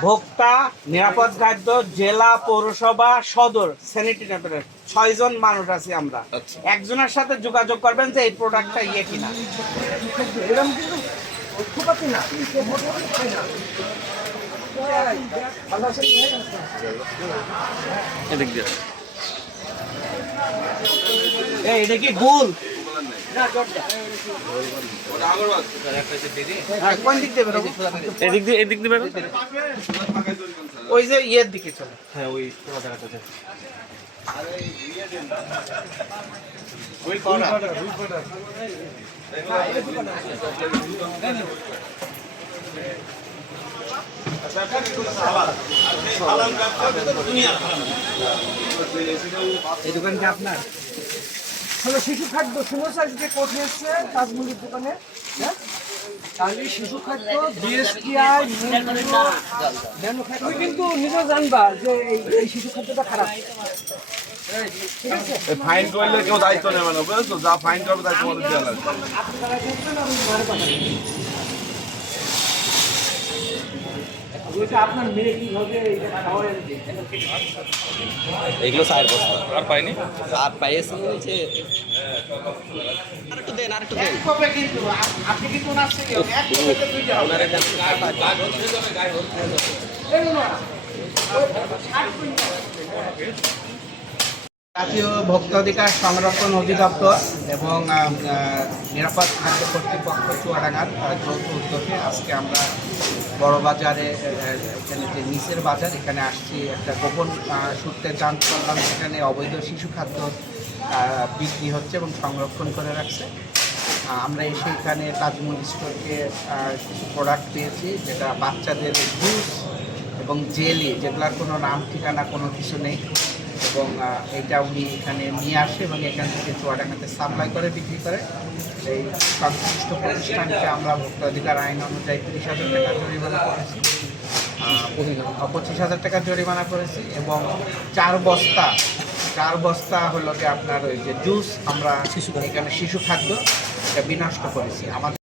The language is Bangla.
ভোক্তা নিরাপদ খাদ্য জেলা পৌরসভা সদর স্যানিটেটরের ছয়জন মানুষ আছি আমরা। আচ্ছা। একজনের সাথে যোগাযোগ করবেন যে এই প্রোডাক্টটা ইয়ে কিনা। এরকম কিন্তু ভালো এটা কি গুল এদিক দিয়ে এদিক দিয়ে ওই যে ইয়ের দিকে চলে। হ্যাঁ ওই এই দোকান কি আপনার? হলো শিশু খাদ্য। শুনেছ আজকে কোথায় এসছে তাজমুড়ির দোকানে। হ্যাঁ? তাহলে শিশু খাদ্য বিএসটিআই তুমি কিন্তু নিজে জানবা যে এই শিশু খাদ্যটা খারাপ। ফাইন করলে কেউ দায়িত্ব নেবে না বুঝেছ? যা ফাইন করবে তাই তোমাদের দেওয়া লাগবে। এগুলো সাইড বস্তা। আর পাইনি আর পাইয়েছে হচ্ছে আরেকটু দেন আরেকটু দেন। কিন্তু আপনি কিন্তু ওনার এক দুইটা জাতীয় ভোক্তা অধিকার সংরক্ষণ অধিদপ্তর এবং নিরাপদ খাদ্য কর্তৃপক্ষ চুয়াডাঙ্গার যৌথ উদ্যোগে আজকে আমরা বড় বাজারে এখানে যে নিচের বাজার, এখানে আসছি একটা গোপন সূত্রে জানতে পারলাম সেখানে অবৈধ শিশু খাদ্য বিক্রি হচ্ছে এবং সংরক্ষণ করে রাখছে। আমরা এসে এখানে তাজমহল স্টোরকে কিছু প্রোডাক্ট পেয়েছি, যেটা বাচ্চাদের জুস এবং জেলি যেগুলোর কোনো নাম, ঠিকানা কোনো কিছু নেই। এবং এটা উনি এখানে নিয়ে আসে এবং এখান থেকে চুয়াডাঙ্গাতে সাপ্লাই করে বিক্রি করে। এই সংশ্লিষ্ট প্রতিষ্ঠানকে আমরা ভোক্তাধিকার আইন অনুযায়ী তিরিশ হাজার টাকা জরিমানা করেছি পঁচিশ হাজার টাকা জরিমানা করেছি এবং চার বস্তা চার বস্তা হলো কি আপনার ওই যে জুস আমরা শিশু এখানে শিশু খাদ্য এটা বিনষ্ট করেছি। আমাদের